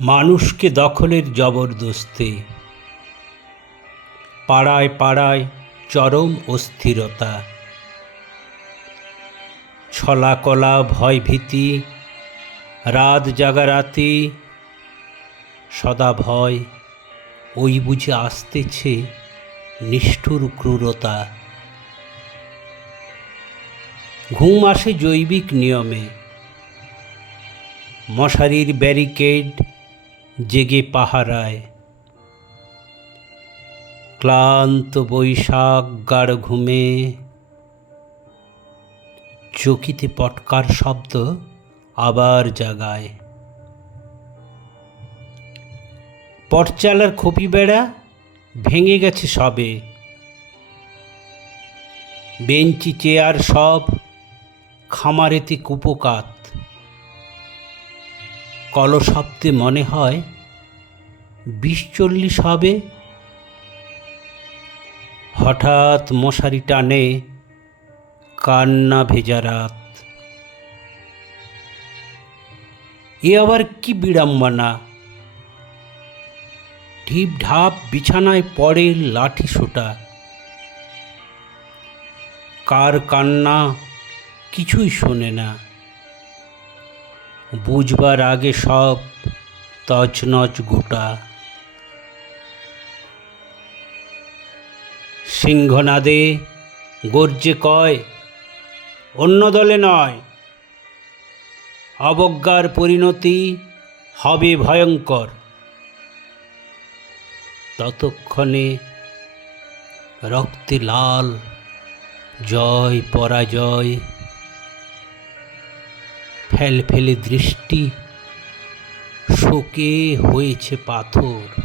মানুষকে দখলের জবরদস্তি। পাড়ায় পাড়ায় চরম অস্থিরতা। ছলাকলা, ভয়ভীতি, রাত জাগারাতি সদা ভয় ওই বুঝে আসতেছে নিষ্ঠুর ক্রূরতা। ঘুম আসে জৈবিক নিয়মে। মশারির ব্যারিকেড জেগে পাহারায়। ক্লান্ত বৈশাখ গাঢ় ঘুমে চকিতে পটকার শব্দ আবার জাগায়। পটচালার খপি বেড়া ভেঙে গেছে সবে। বেঞ্চি, চেয়ার সব খামারেতে কুপোকাত। কলশব্দে মনে হয় বিশ চল্লিশ হবে। হঠাৎ মশারি টানে কান্না ভেজা রাত। এ আবার কি বিড়ম্বনা? ঢিপ ঢাপ বিছানায় পড়ে লাঠি সোটা। কার কান্না কিছুই শোনে না। বুঝবার আগে সব তছনছ গোটা। সিংহনাদে গর্জে কয়, অন্য দলে নয়। অবজ্ঞার পরিণতি হবে ভয়ঙ্কর। ততক্ষণে রক্তে লাল জয়, পরাজয় ফেল ফেলে দৃষ্টি শোকে হয়েছে পাথর।